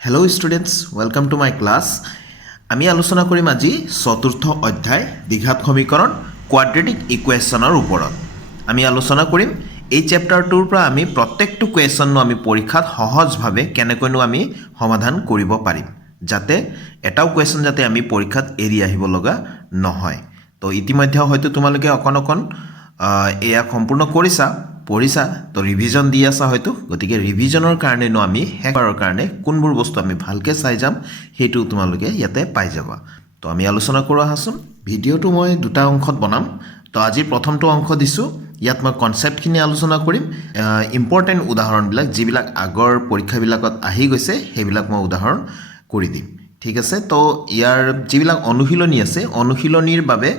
hello' students welcome to my class আমি আলোচনা কৰিম আজি চতুৰ্থ অধ্যায় দ্বিঘাত সমীকৰণ কোৱাড্ৰেটিক ইকুৱেশ্যনৰ ওপৰত আমি আলোচনা কৰিম এই চেপ্টাৰটোৰ পৰা আমি প্ৰত্যেকটো কুৱেশ্যন আমি পৰীক্ষাত সহজভাৱে কেনেকৈনো আমি সমাধান কৰিব পাৰিম যাতে এটাও কুৱেশ্যন যাতে আমি পৰীক্ষাত এৰি আহিব লগা নহয় তো ইতিমধ্যে হয়তো তোমালোকে অকণ এয়া সম্পূৰ্ণ কৰিছা পঢ়িছা তো ৰিভিজন দি আছা হয়তো গতিকে ৰিভিজনৰ কাৰণেনো আমি শেষবাৰৰ কাৰণে কোনবোৰ বস্তু আমি ভালকৈ চাই যাম সেইটো তোমালোকে ইয়াতে পাই যাবা তো আমি আলোচনা কৰোঁ আহাচোন ভিডিঅ'টো মই দুটা অংশত বনাম তো আজিৰ প্ৰথমটো অংশ দিছোঁ ইয়াত মই কনচেপ্টখিনি আলোচনা কৰিম ইম্পৰ্টেণ্ট উদাহৰণবিলাক যিবিলাক আগৰ পৰীক্ষাবিলাকত আহি গৈছে সেইবিলাক মই উদাহৰণ কৰি দিম ঠিক আছে তো ইয়াৰ যিবিলাক অনুশীলনী আছে অনুশীলনীৰ বাবে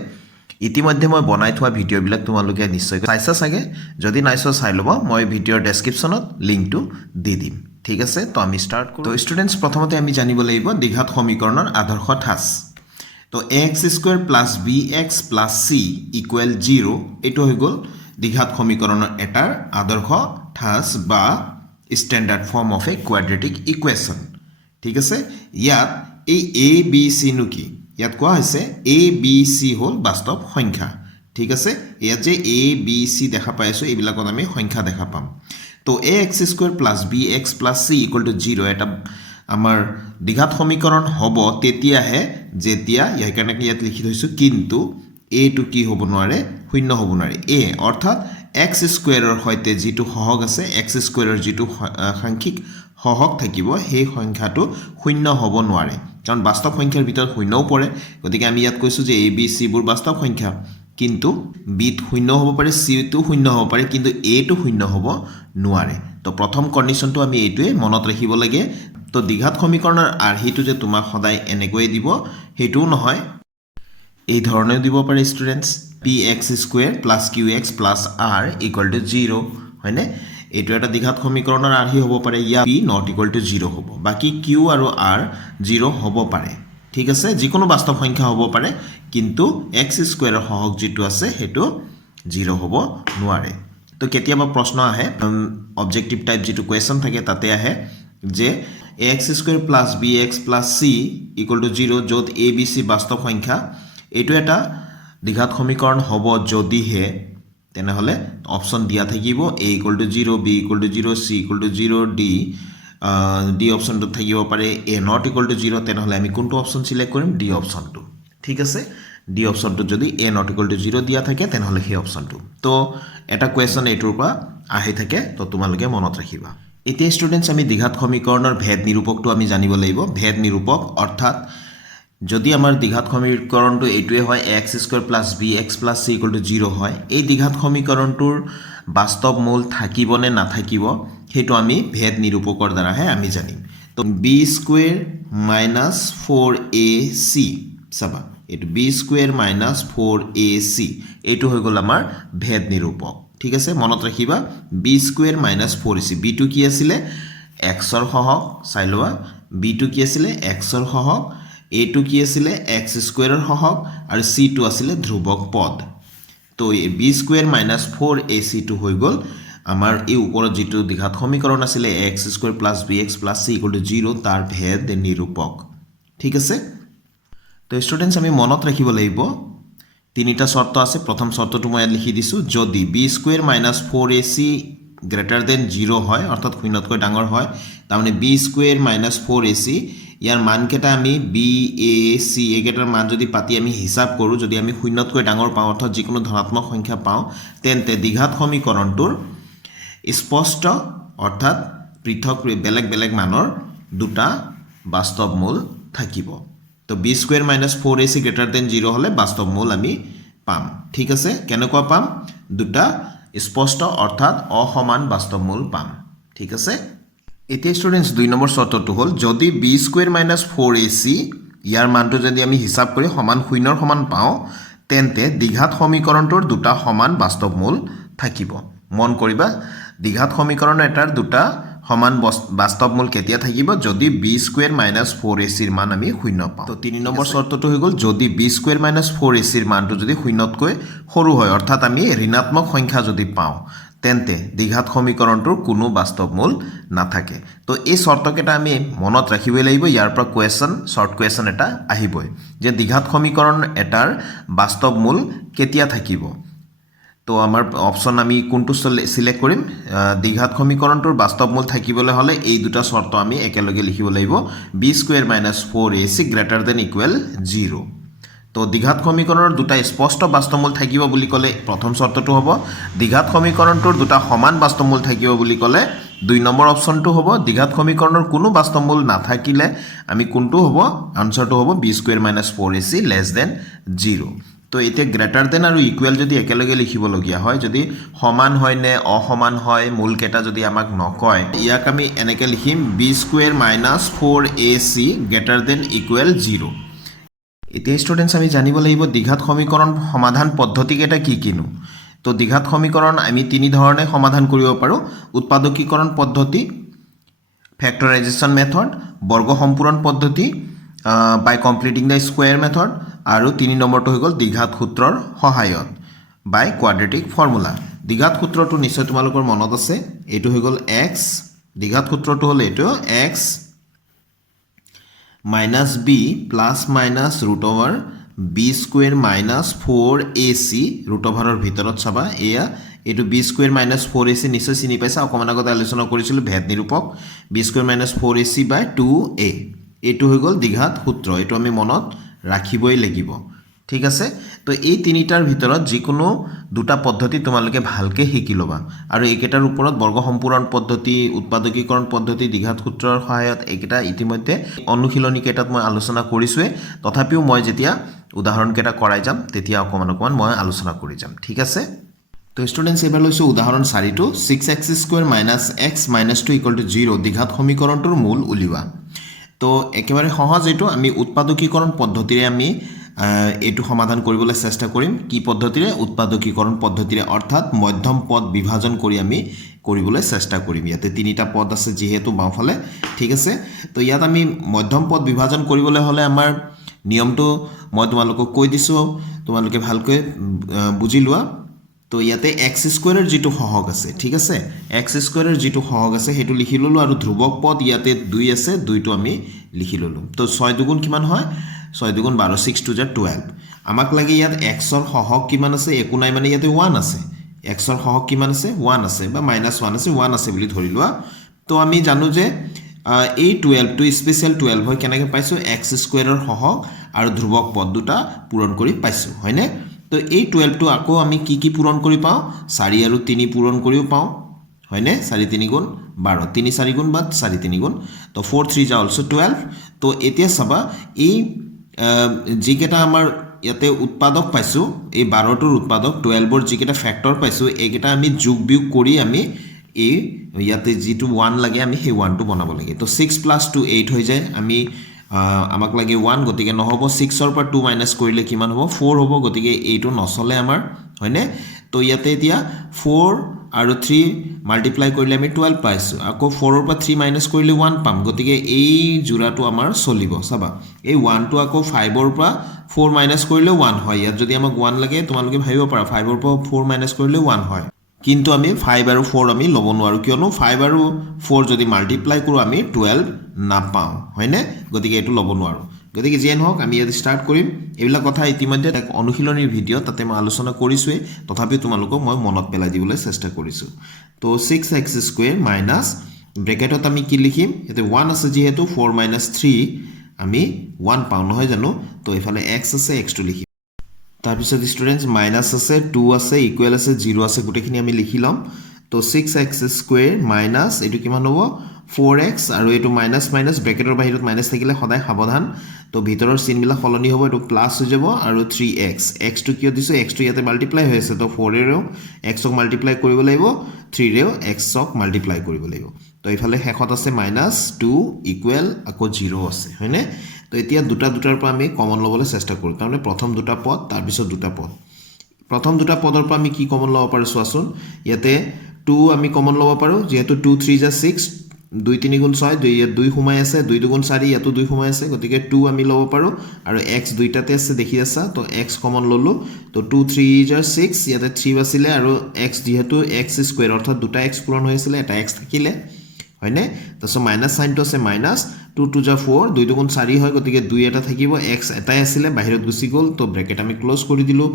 ইতিমধ্যে মই বনাই থোৱা ভিডিঅ'বিলাক তোমালোকে নিশ্চয় চাইছা চাগে যদি নাইচোৱা চাই ল'ব মই ভিডিঅ'ৰ ডেছক্ৰিপশ্যনত লিংকটো দি দিম ঠিক আছে তো আমি ষ্টাৰ্ট কৰোঁ তো ষ্টুডেণ্টছ প্ৰথমতে আমি জানিব লাগিব দ্বিঘাত সমীকৰণৰ আদৰ্শ ঠাঁচ তো x square plus B x plus C equal 0 এইটো হৈ গ'ল দ্বিঘাত সমীকৰণৰ এটাৰ আদৰ্শ ঠাঁচ বা standard form of A quadratic equation ঠিক আছে ইয়াত এই এ বি চি নো কি ইয়াত কোৱা হৈছে এ বি চি হ'ল বাস্তৱ সংখ্যা ঠিক আছে ইয়াত যে এ বি চি দেখা পাই আছোঁ এইবিলাকত আমি সংখ্যা দেখা পাম তো A X square plus B x plus C equal to 0 এটা আমাৰ দ্বিঘাত সমীকৰণ হ'ব তেতিয়াহে যেতিয়া ইয়াৰ কাৰণে ইয়াত লিখি থৈছোঁ কিন্তু এটো কি হ'ব নোৱাৰে শূন্য হ'ব নোৱাৰে এ অৰ্থাৎ এক্স স্কুৱেৰৰ সৈতে যিটো সহগ আছে এক্স স্কুৱেৰৰ যিটো সাংখ্যিক সহগ থাকিব সেই সংখ্যাটো শূন্য হ'ব নোৱাৰে কাৰণ বাস্তৱ সংখ্যাৰ ভিতৰত শূন্যও পৰে গতিকে আমি ইয়াত কৈছোঁ যে এ বি চিবোৰ বাস্তৱ সংখ্যা কিন্তু বিত শূন্য হ'ব পাৰে চিটো শূন্য হ'ব পাৰে কিন্তু এটো শূন্য হ'ব নোৱাৰে তো প্ৰথম কণ্ডিশ্যনটো আমি এইটোৱে মনত ৰাখিব লাগে তো দ্বিঘাত সমীকৰণৰ আৰ্হিটো যে তোমাক সদায় এনেকৈয়ে দিব সেইটোও নহয় এই ধৰণেও দিব পাৰে students p x square plus q x plus r equal to 0 হয়নে এইটো এটা দ্বিঘাত সমীকৰণৰ আৰ্হি হ'ব পাৰে ইয়াত পি নট ইকুৱেল টু 0 হ'ব বাকী কিউ আৰু আৰ 0 হ'ব পাৰে ঠিক আছে যিকোনো বাস্তৱ সংখ্যা হ'ব পাৰে কিন্তু এক্স স্কুৱেৰৰ সহগ যিটো আছে সেইটো 0 হ'ব নোৱাৰে তো কেতিয়াবা প্ৰশ্ন আহে অবজেক্টিভ টাইপ যিটো কুৱেশ্যন থাকে তাতে আহে যে x square plus B x plus C equal to 0 য'ত এ বি চি বাস্তৱ সংখ্যা এইটো এটা দ্বিঘাত সমীকৰণ হ'ব যদিহে তেনেহ'লে অপশ্যন দিয়া থাকিব A equal to 0 B equal to 0 C equal to 0 D অপশ্যনটোত থাকিব পাৰে এ নট ইকুৱেল টু 0 তেনেহ'লে আমি কোনটো অপশ্যন চিলেক্ট কৰিম ডি অপশ্যনটো ঠিক আছে ডি অপশ্যনটোত যদি এ নট ইকুৱেল টু 0 দিয়া থাকে তেনেহ'লে সেই অপশ্যনটো তো এটা কুৱেশ্যন এইটোৰ পৰা আহি থাকে তো তোমালোকে মনত ৰাখিবা এতিয়া ষ্টুডেণ্টছ আমি দ্বিঘাত সমীকৰণৰ ভেদ নিৰূপকটো আমি জানিব লাগিব ভেদ নিৰূপক অৰ্থাৎ যদি আমাৰ দ্বিঘাত সমীকৰণটো এইটোৱে হয় x square plus B x plus C equal to 0 হয় এই দ্বিঘাত সমীকৰণটোৰ বাস্তৱ মূল থাকিব নে নাথাকিব সেইটো আমি ভেদ নিৰূপকৰ দ্বাৰাহে আমি জানিম তো বি স্কুৱেৰ মাইনাছ 4ac চাবা এইটো বি স্কুৱেৰ মাইনাছ 4ac এইটো হৈ গ'ল আমাৰ ভেদ নিৰূপক ঠিক আছে মনত ৰাখিবা বি স্কুৱেৰ মাইনাছ 4ac বিটো কি আছিলে এক্সৰ সহগ চাই লোৱা বিটো কি আছিলে এক্সৰ সহগ এটো কি আছিলে এক্স স্কুৱেৰৰ সহগ আৰু চিটো আছিলে ধ্ৰুৱক পদ তো বি স্কুৱেৰ মাইনাছ 4ac টো হৈ গ'ল আমাৰ এই ওপৰত যিটো দ্বিঘাত সমীকৰণ আছিলে x square plus B x plus C equal to 0 তাৰ ভেদ নিৰূপক ঠিক আছে তো ষ্টুডেণ্টছ আমি মনত ৰাখিব লাগিব তিনিটা চৰ্ত আছে প্ৰথম চৰ্তটো মই ইয়াত লিখি দিছোঁ যদি b square minus 4ac greater than 0 হয় অৰ্থাৎ শূন্যতকৈ ডাঙৰ হয় তাৰমানে বি স্কুৱেৰ মাইনাছ 4ac ইয়াৰ মানকেইটা আমি বি এ চি এইকেইটাৰ মান যদি পাতি আমি হিচাপ কৰোঁ যদি আমি শূন্যতকৈ ডাঙৰ পাওঁ অৰ্থাৎ যিকোনো ধনাত্মক সংখ্যা পাওঁ তেন্তে দ্বিঘাত সমীকৰণটোৰ স্পষ্ট অৰ্থাৎ পৃথক বেলেগ বেলেগ মানৰ দুটা বাস্তৱ মূল থাকিব তো b square minus 4ac greater than 0 হ'লে বাস্তৱ মূল আমি পাম ঠিক আছে কেনেকুৱা পাম দুটা স্পষ্ট অৰ্থাৎ অসমান বাস্তৱ মূল পাম ঠিক আছে এতিয়া ষ্টুডেণ্টছ 2 নম্বৰ চৰ্তটো হ'ল যদি বি স্কুৱেৰ মাইনাছ 4ac ইয়াৰ মানটো যদি আমি হিচাপ কৰি সমান শূন্যৰ সমান পাওঁ তেন্তে দ্বিঘাত সমীকৰণটোৰ দুটা সমান বাস্তৱ মূল থাকিব মন কৰিবা দ্বিঘাত সমীকৰণ এটাৰ দুটা সমান বাস্তৱ মূল কেতিয়া থাকিব যদি বি স্কুৱেৰ মাইনাছ 4ac ৰ মান আমি শূন্য পাওঁ তো 3 নম্বৰ চৰ্তটো হৈ গ'ল যদি বি স্কুৱেৰ মাইনাছ 4ac ৰ মানটো যদি শূন্যতকৈ সৰু হয় অৰ্থাৎ আমি ঋণাত্মক সংখ্যা যদি পাওঁ তেন্তে দ্বিঘাত সমীকৰণটোৰ কোনো বাস্তৱ মূল নাথাকে তো এই শৰ্তকেইটা আমি মনত ৰাখিবই লাগিব ইয়াৰ পৰা কোৱেশ্যন শৰ্ট কোৱেশ্যন এটা আহিবই যে দ্বিঘাত সমীকৰণ এটাৰ বাস্তৱ মূল কেতিয়া থাকিব তো আমাৰ অপশ্যন আমি কোনটো সিলেক্ট কৰিম দ্বিঘাত সমীকৰণটোৰ বাস্তৱ মূল থাকিবলৈ হ'লে এই দুটা শৰ্ত আমি একেলগে লিখিব লাগিব b² - 4ac > 0 তো দ্বিঘাত সমীকৰণৰ দুটা স্পষ্ট বাস্তৱমূল থাকিব বুলি ক'লে প্ৰথম শৰ্তটো হ'ব দ্বিঘাত সমীকৰণটোৰ দুটা সমান বাস্তৱমূল থাকিব বুলি ক'লে 2 নম্বৰ অপশ্যনটো হ'ব দ্বিঘাত সমীকৰণৰ কোনো বাস্তৱমূল নাথাকিলে আমি কোনটো হ'ব আনসাৰটো হ'ব b² - 4ac < 0 তো এতিয়া গ্ৰেটাৰ দেন আৰু ইকুৱেল যদি একেলগে লিখিবলগীয়া হয় যদি সমান হয় নে অসমান হয় মূল কেইটা যদি আমাক নকয় ইয়াক আমি এনেকৈ লিখিম b² - 4ac < 0 এতিয়া ষ্টুডেণ্টছ আমি জানিব লাগিব দ্বিঘাত সমীকৰণ সমাধান পদ্ধতিকেইটা কি কিনো তো দ্বিঘাত সমীকৰণ আমি তিনি ধৰণে সমাধান কৰিব পাৰোঁ উৎপাদকীকৰণ পদ্ধতি ফেক্টৰাইজেশ্যন মেথড বৰ্গ সম্পূৰণ পদ্ধতি বাই কমপ্লিটিং দ্য স্কুৱেৰ মেথড আৰু 3 নম্বৰটো হৈ গ'ল দ্বিঘাত সূত্ৰৰ সহায়ত বাই কোৱাড্ৰেটিক ফৰ্মুলা দ্বিঘাত সূত্ৰটো নিশ্চয় তোমালোকৰ মনত আছে এইটো হৈ গ'ল x দ্বিঘাত সূত্ৰটো হ'ল এইটো x minus b plus minus root over b square minus 4ac root over or ভিতৰত চাবা এয়া এটো b square minus 4ac নিশ্চয় চিনি পাইছা অকমান আগতে আলোচনা কৰিছিল ভেদ নিৰূপক b square minus 4ac by 2a এটো হৈ গ'ল দ্বিঘাত সূত্ৰ এটো আমি মনত ৰাখিবই লাগিব ঠিক আছে তো এই তিনিটাৰ ভিতৰত যিকোনো দুটা পদ্ধতি তোমালোকে ভালকে শিকি লবা আৰু একেটাৰ ওপৰত বৰ্গ সম্পূৰণ পদ্ধতি উৎপাদকীকৰণ পদ্ধতি দ্বিঘাত সূত্ৰৰ সহায়ত একেটা ইতিমধ্যে অনুশীলনী কেইটাত মই আলোচনা কৰিছোৱে তথাপিও মই যেতিয়া উদাহৰণ কেইটা কৰাই যাম তেতিয়া অকমান মই আলোচনা কৰি যাম ঠিক আছে তো ষ্টুডেন্টস এবাৰ লৈছো উদাহৰণ 4 টো 6x² - x - 2 = 0 দ্বিঘাত সমীকৰণটোৰ মূল উলিওৱা তো একেবাৰে সহজ এটো আমি উৎপাদকীকৰণ পদ্ধতিৰে আমি এটো সমাধান কৰিবলৈ চেষ্টা কৰিম কি পদ্ধতিৰে উৎপাদকীকৰণ পদ্ধতিৰে অৰ্থাৎ মধ্যম পদ বিভাজন কৰি আমি কৰিবলৈ চেষ্টা কৰিম ইয়াতে তিনিটা পদ আছে যেহেতু বাওফালে ঠিক আছে তো ইয়াত আমি মধ্যম পদ বিভাজন কৰিবলৈ হলে আমাৰ নিয়মটো মই তোমালোকক কৈ দিছো তোমালোকে ভালকৈ বুজি লোৱা তো ইয়াতে x² এর যেটো সহগ আছে ঠিক আছে x² এর যেটো সহগ আছে হেতু লিখি ললো আৰু ধ্ৰুবক পদ ইয়াতে 2 আছে 2 টো আমি লিখি ললো তো 6 দুগুণ কিমান হয় 6 দুগুণ 12 6 2 12 আমাক লাগে ইয়াত x ৰ সহগ কিমান আছে একো নাই মানে ইয়াতে 1 আছে x ৰ সহগ কিমান আছে 1 আছে বা -1 আছে 1 আছে বুলি ধৰি লোৱা তো আমি জানো যে এই 12 টো স্পেশাল 12 হয় কেনেকৈ পাইছো x² ৰ সহগ আৰু ধ্ৰুবক পদ দুটা পূৰণ কৰি পাইছো হয়নে তো এই 12 টো আকৌ আমি কি পূৰণ কৰি পাও 4 আৰু 3 পূৰণ কৰিও পাও হয়নে 4 3 গুণ 12 3 4 গুণ বা 4 3 গুণ তো 4 3 যা অলসো 12 তো এতিয়া সবা এই জিকেটা আমাৰ ইয়াতে উৎপাদক পাইছো এই 12 টোৰ উৎপাদক 12 ৰ জিকেটা ফ্যাক্টৰ পাইছো এইকেটা আমি যোগ বিয়োগ কৰি আমি এই ইয়াতে যেটো 1 লাগে আমি সেই 1 টো বনাব লাগে তো 6 + 2 8 হৈ যায় আমি আমাক লাগে 1 গতিকে নহব 6 ৰ পৰা 2 মাইনাস কৰিলে কিমান হ'ব 4 হ'ব গতিকে এইটো নচলে আমাৰ হয়নে তো ইয়াতে এতিয়া 4 আৰু 3 মাল্টিপ্লাই কৰিলে আমি 12 পাইছো আকৌ 4 ৰ পৰা 3 মাইনাস কৰিলে 1 পাম গতিকে এই জোৰাটো আমাৰ চলিব চাবা এই 1 টো আকৌ 5 ৰ পৰা 4 মাইনাস কৰিলে 1 হয় ইয়াত যদি আমাক 1 লাগে তোমালোকে ভাবিব পাৰা 5 ৰ পৰা 4 মাইনাস কৰিলে 1 হয় কিন্তু আমি 5 আৰু 4 আমি লব নোৱাৰো কিয়নো 5 আৰু 4 যদি মাল্টিপ্লাই কৰো আমি 12 নাপাও হয়নে গতিকে এটো লব নোৱাৰো গতিকে যেন হওক আমি ইয়াত স্টাৰ্ট কৰিম এইলা কথা ইতিমধ্যে এক অনুশীলনীৰ ভিডিও তাতে মই আলোচনা কৰিছোৱে তথাপি তোমালোকক মই মনত পেলাই দিবলৈ চেষ্টা কৰিছো তো 6x² মাইনাস ব্ৰেকেটত আমি কি লিখিম এতে 1 আছে যেহেতু 4 - 3 আমি 1 পাও নহয় জানো তো এফালে x আছে x টো লিখিম তাৰ পিছত ষ্টুডেন্টস মাইনাস আছে 2 আছে ইকুৱেল আছে 0 আছে গুটেখিনি আমি লিখি লম তো 6x² মাইনাস এটো কিমান হ'ব 4x আৰু এটো মাইনাস মাইনাস ব্ৰেকেটৰ বাহিৰত মাইনাস থাকিলে সদায় সাৱধান তো ভিতৰৰ চিনবিলা ফলনি হ'ব এটো প্লাস হৈ যাব আৰু 3x x টো কিয় দিছো x টো ইয়াতে মাল্টিপ্লাই হৈ আছে তো 4 এৰো x ক মাল্টিপ্লাই কৰিব লাগিব 3 এৰো x ক মাল্টিপ্লাই কৰিব লাগিব তো ইফালে শেষত আছে -2 ইকুৱেল আকৌ 0 আছে হয়নে তো এতিয়া দুটাৰ পৰা আমি কমন লবলৈ চেষ্টা কৰো তাৰমানে প্ৰথম দুটা পদ তাৰ পিছত দুটা পদ প্ৰথম দুটা পদৰ পৰা আমি কি কমন লব পাৰো চোৱাচোন ইয়াতে 2 আমি কমন লব পাৰো যেহেতু 2 3 যা 6 2 3 গুণ 6 2 ইয়াত 2 সোমাই আছে 2 2 গুণ 4 ইয়াতো 2 সোমাই আছে গতিকে 2 আমি ল'ব পাৰো আৰু x দুইটাতে আছে দেখি আছা তো x কমন ললো তো 2 3 জাৰ 6 ইয়াতে 3 বাছিলে আৰু x যেহেতু x স্কয়াৰ অৰ্থাৎ দুটা x পূৰণ হৈছিল এটা x থাকিলে হয়নে তাসো মাইনাস সাইনটো আছে মাইনাস 2 2 যা 4 2 2 গুণ 4 হয় গতিকে 2 এটা থাকিব x এটাই আছিল বাহিৰত গুচি গল তো ব্ৰ্যাকেট আমি ক্লোজ কৰি দিলো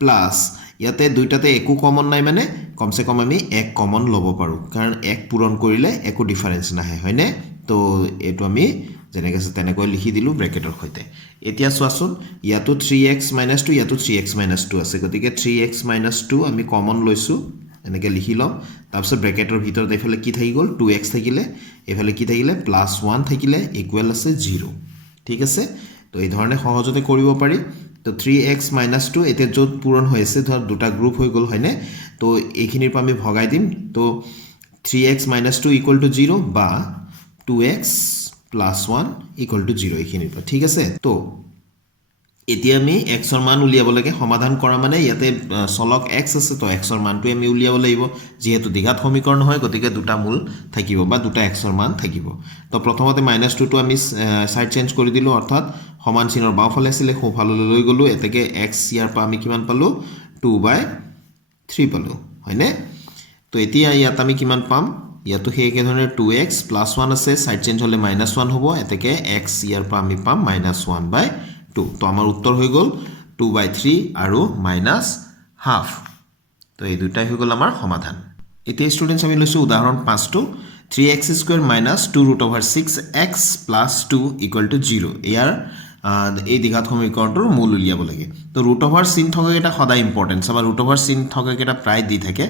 প্লাস ইয়াতে দুইটাতে একো কমন নাই মানে কমসে কম আমি এক কমন লব পাৰো কাৰণ এক পূৰণ কৰিলে একো ডিফাৰেন্স নাহে হয়নে তো এটো আমি যেনেকৈ আছে তেনেকৈ লিখি দিলো ব্ৰ্যাকেটৰ সৈতে এতিয়া চোৱাচোন ইয়াতো 3x - 2 ইয়াতো 3x - 2 আছে গতিকে 3x - 2 আমি কমন লৈছো এনেকৈ লিখি লম তাৰপিছত ব্ৰ্যাকেটৰ ভিতৰত এফালে কি থাকি গল 2x থাকিলে এফালে কি থাকিলে +1 থাকিলে ইকুৱেল আছে 0 ঠিক আছে তো এই ধৰণে সহজতে কৰিব পাৰি তো 3x - 2 এতে যত পূৰণ হৈছে ধৰ দুটা গ্ৰুপ হৈ গল হয়নে তো এইখিনিৰ পৰা আমি ভগাই দিম তো 3x - 2 = 0 বা 2x + 1 = 0 এইখিনিৰ পৰা ঠিক আছে তো এতিয়া আমি x ৰ মান উলিয়াব লাগে সমাধান কৰা মানে ইয়াতে চলক x আছে তো x ৰ মানটো আমি উলিয়াব লাগিব যেহেতু দ্বিঘাত সমীকৰণ হয় গতিকে দুটা মূল থাকিব বা দুটা x ৰ মান থাকিব তো প্ৰথমতে -2 টো আমি সাইড চেঞ্জ কৰি দিলো অৰ্থাৎ সমান চিনৰ বাওফালে আছিল সোঁফাললৈ লৈ গলো এতেকে x ইয়াৰ পৰা আমি কিমান পালো 2/3 পালো হয়নে তো এতিয়া ইয়াত আমি কিমান পাম ইয়াতো সেই একে ধৰণে 2x + 1 আছে সাইড চেঞ্জ হলে -1 হ'ব এতেকে x ইয়াৰ পৰা আমি পাম -1/2 তো আমাৰ উত্তৰ হৈ গল 2/3 আৰু -1/2 তো এই দুটাই হৈ গল আমাৰ সমাধান এতিয়া ষ্টুডেন্টস আমি লৈছো উদাহৰণ 5 টো 3x² - 2√6x + 2 = 0 ইয়াৰ এই দ্বিঘাত সমীকৰণটোৰ মূল উলিয়াব লাগে তো √, চিন থকা এটা সদায় ইম্পৰ্টেন্ট বা √, চিন থকা এটা প্ৰায় দি থাকে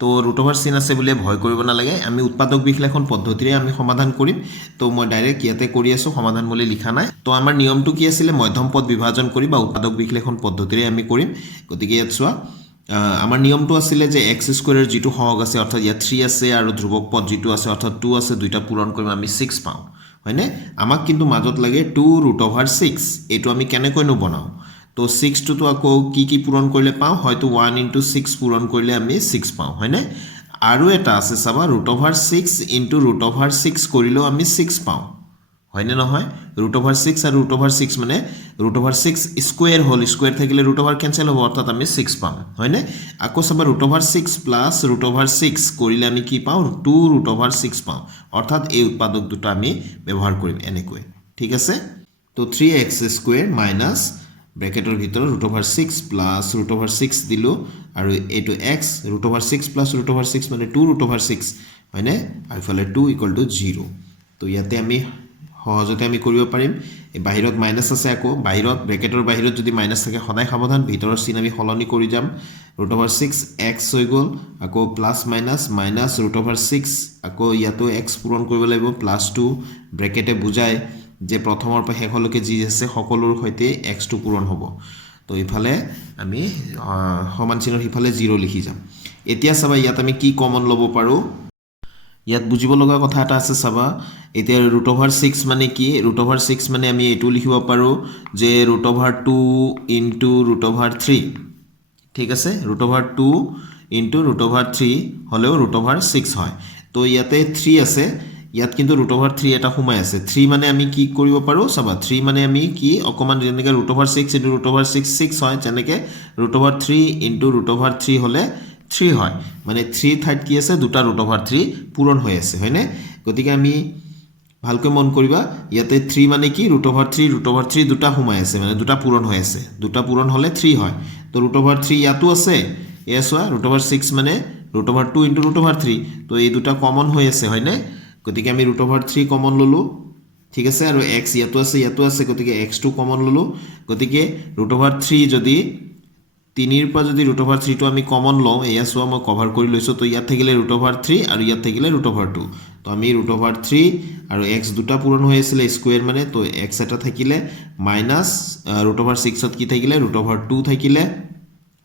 তো √, চিন আছে বুলি ভয় কৰিব নালাগে আমি উৎপাদক বিশ্লেষণ পদ্ধতিৰে আমি সমাধান কৰিম তো মই ডাইৰেক্ট ইয়াতে কৰি আছো সমাধান বুলি লিখা নাই তো আমাৰ নিয়মটো কি আছিল মধ্যম পদ বিভাজন কৰি বা উৎপাদক বিশ্লেষণ পদ্ধতিৰে আমি কৰিম গতিকে ইয়াত চোৱা আমাৰ নিয়মটো আছিল যে x² এৰ যেটো সহগ আছে অৰ্থাৎ ইয়াত 3 আছে আৰু ধ্ৰুবক পদ যেটো আছে অৰ্থাৎ 2 আছে দুইটা পূৰণ কৰিম আমি 6 পাওঁ হয়নে আমাক কিন্তু মাজত লাগে 2√6 এটো আমি কেনেকৈ বনাও তো 6 টো আকৌ কি পূৰণ কৰিলে পাওঁ হয়তো 1 * 6 পূৰণ কৰিলে আমি 6 পাওঁ হয়নে আৰু এটা আছে চাবা √6 * √6 কৰিলেও আমি 6 পাওঁ হয়নে নহয় √6 আৰু √6 মানে √6 স্কয়াৰ হোল স্কয়াৰ থাকিলে √, কেনসেল হ'ব অৰ্থাৎ আমি 6 পাম হয়নে আকৌ চাবা √6 + √6 কৰিলে আমি কি পাওঁ 2√6 পাওঁ অৰ্থাৎ এই উৎপাদক দুটো আমি ব্যৱহাৰ কৰিম এনেকৈ ঠিক আছে তো 3x² - ব্ৰ্যাকেটৰ ভিতৰত √6 + √6 দিলো আৰু এটো x √6 + √6 মানে 2√6 হয়নে আৰু ইফালে 2 = 0 তো ইয়াতে আমি সহজতে আমি কৰিব পাৰিম এই বাহিৰত মাইনাস আছে আকৌ বাহিৰত ব্ৰ্যাকেটৰ বাহিৰত যদি মাইনাস থাকে সদায় সাৱধান ভিতৰৰ চিন আমি সলনি কৰি যাম √6x হৈ গল আকৌ প্লাস মাইনাস -√6 আকৌ ইয়াতো x পূৰণ কৰিব লাগিব +2 ব্ৰ্যাকেটে বুজায় যে প্ৰথমৰ পৰা শেষলৈকে যি আছে সকলোৰ সৈতে x টো পূৰণ হ'ব তো ইফালে আমি সমান চিনৰ ইফালে 0 লিখি যাম এতিয়া চাবা ইয়াত আমি কি কমন ল'ব পাৰো ইয়াত বুজিব লগা কথা এটা আছে চাবা এতিয়া √6 মানে কি √6 মানে আমি এটো লিখিব পাৰো যে √2 * √3 ঠিক আছে √2 * √3 হলেও √6 হয় তো ইয়াতে 3 আছে ইয়াত কিন্তু √3 এটা সোমাই আছে 3 মানে আমি কি কৰিব পাৰো চাবা 3 মানে আমি কি অকমান যেনেকৈ √6 * √6 6 হয় যেনেকৈ √3 * √3 হলে 3 হয় মানে 3 ঠাইত কি আছে দুটা √3 পূৰণ হৈ আছে হয়নে গতিকে আমি ভালকৈ মন কৰিবা ইয়াতে 3 মানে কি √3 দুটা সোমাই আছে মানে দুটা পূৰণ হৈ আছে দুটা পূৰণ হলে 3 হয় তো √3 ইয়াতো আছে এসোৱা √6 মানে √2 * √3 তো এই দুটা কমন হৈ আছে হয়নে গতিকে আমি √3 কমন ললো ঠিক আছে আৰু x ইয়াতো আছে গতিকে x টো কমন ললো গতিকে √3 যদি 3 ৰ পৰা যদি √3 টো আমি কমন লওঁ এয়া সোৱা মই কভাৰ কৰি লৈছো তো ইয়াত থাকিলে √3 আৰু ইয়াত থাকিলে √2 তো আমি √3 আৰু x দুটা পূৰণ হৈ আছিল স্কয়াৰ মানে তো x এটা থাকিলে মাইনাস √6 ত কি থাকিলে √2 থাকিলে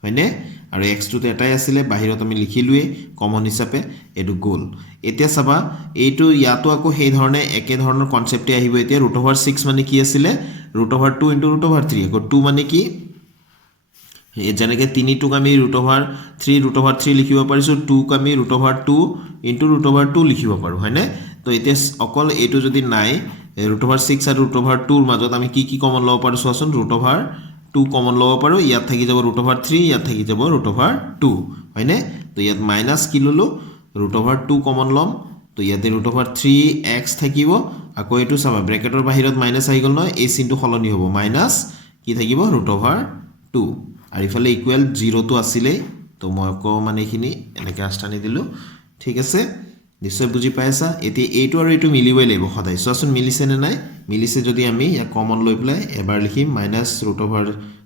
হয়নে আৰু x টো এটাই আছিল বাহিৰত আমি লিখিলুৱে কমন হিচাপে এটো গোল এতিয়া চাবা এইটো ইয়াতো আকৌ সেই ধৰণে একে ধৰণৰ কনসেপ্টে আহিব এতিয়া √6 মানে কি আছিল √2 * √3 আকৌ 2 মানে কি যেনেকৈ 3 টোক আমি √3 লিখিব পাৰিছো 2 ক আমি √2 * √2 লিখিব পাৰো হয়নে তো তো এতিয়া অকল এইটো যদি নাই √6 আৰু √2 মাজত আমি কি কি কমন ল'ব পাৰোঁ চোৱাচোন √2 কমন ল'ব পাৰোঁ ইয়াত থাকি যাব √3 ইয়াত থাকি যাব √2 হয়নে তো ইয়াত মাইনাছ কি ল'লোঁ √2 কমন ল'ম তো ইয়াতে √3x থাকিব আকৌ এইটো চাবা ব্ৰেকেটৰ বাহিৰত মাইনাছ আহি গ'ল নহয় এই চিনটো সলনি হ'ব মাইনাছ কি থাকিব √2 আৰু ইফালে ইকুৱেল 0 টো আছিলেই তো মই আকৌ মানে এইখিনি এনেকৈ আষ্টানি দিলোঁ ঠিক আছে নিশ্চয় বুজি পাইছা এতিয়া এইটো আৰু এইটো মিলিবই লাগিব সদায় চোৱাচোন মিলিছে নে নাই মিলিছে যদি আমি ইয়াক কমন লৈ পেলাই এবাৰ লিখিম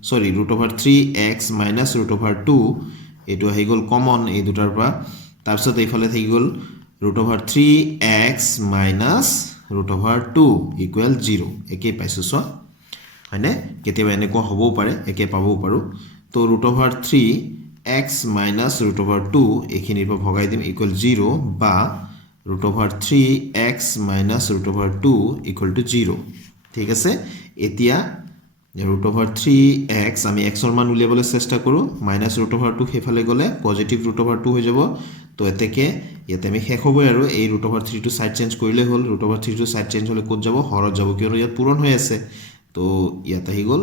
√3x মাইনাছ √2 এইটো আহি গ'ল কমন এই দুটাৰ পৰা তাৰপিছত এইফালে থাকি গ'ল √3x মাইনাছ √2 ইকুৱেল 0 একেই পাইছোঁ চোৱা হয়নে কেতিয়াবা এনেকুৱা হ'বও পাৰে একে পাবও পাৰোঁ তো √3x মাইনাছ √2 এইখিনিৰ পৰা ভগাই দিম ইকুৱেল 0 বা √3x মাইনাছ √2 ইকুৱেল টু 0 ঠিক আছে এতিয়া √3x আমি xৰ মান উলিয়াবলৈ চেষ্টা কৰোঁ মাইনাছ √2 সেইফালে গ'লে পজিটিভ √2 হৈ যাব তো এতেকে ইয়াতে আমি শেষ হ'বই আৰু এই √3 টো সাইড চেঞ্জ কৰিলে হ'ল √3 টো সাইড চেঞ্জ হ'লে ক'ত যাব হৰত যাব কিয়নো ইয়াত পূৰণ হৈ আছে তো ইয়াত আহি গ'ল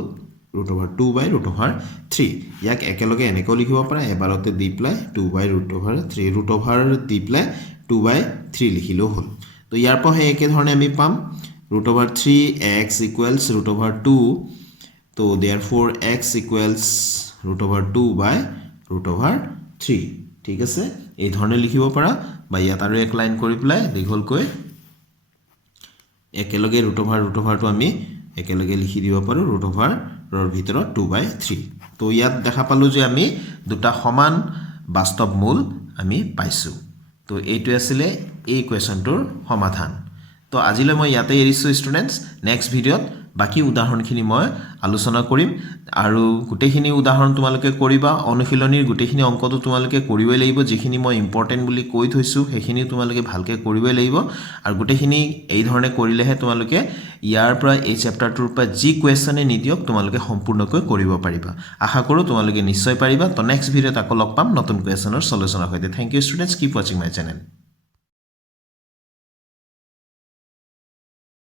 √2/√3 ইয়াক একেলগে এনেকৈ লিখিব পাৰে এবাৰতে দি পেলাই 2/√3 দি পেলাই 2/3 লিখিলেও হ'ল তো ইয়াৰ পৰা সেই একেধৰণে আমি পাম √3x ইকুৱেলছ √2 তো therefore x ইকুৱেলছ √2/√3 ঠিক আছে এই ধৰণে লিখিব পাৰা বা ইয়াত আৰু এক লাইন কৰি পেলাই দীঘলকৈ একেলগে √2 আমি একেলগে লিখি দিব পাৰোঁ √ৰ ভিতৰত 2/3 তো ইয়াত দেখা পালোঁ যে আমি দুটা সমান বাস্তৱ মূল আমি পাইছোঁ তো এইটো আছিল এই কোৱেশ্যনটোৰ সমাধান তো আজিলৈ মই ইয়াতে এৰিছোঁ ষ্টুডেণ্টছ নেক্সট ভিডিঅ'ত বাকি উদাহৰণখিনি মই আলোচনা কৰিম আৰু গোটেইখিনি উদাহৰণ তোমালোকে কৰিবা অনুশীলনীৰ গোটেইখিনি অংকটো তোমালোকে কৰিবই লাগিব যিখিনি মই ইম্পৰ্টেন্ট বুলি কৈ থৈছোঁ সেইখিনি তোমালোকে ভালকৈ কৰিবই লাগিব আৰু গোটেইখিনি এই ধৰণে কৰিলেহে তোমালোকে ইয়াৰ পৰা এই চেপ্টাৰটোৰ পৰা যি কুৱেশ্যনে নিদিয়ক তোমালোকে সম্পূৰ্ণকৈ কৰিব পাৰিবা আশা কৰোঁ তোমালোকে নিশ্চয় পাৰিবা তো নেক্সট ভিডিঅ'ত আকৌ লগ পাম নতুন কুৱেশ্যনৰ সলিউচনৰ সৈতে থ্যাংক ইউ ষ্টুডেণ্টছ কিপ ৱাচিং মাই চেনেল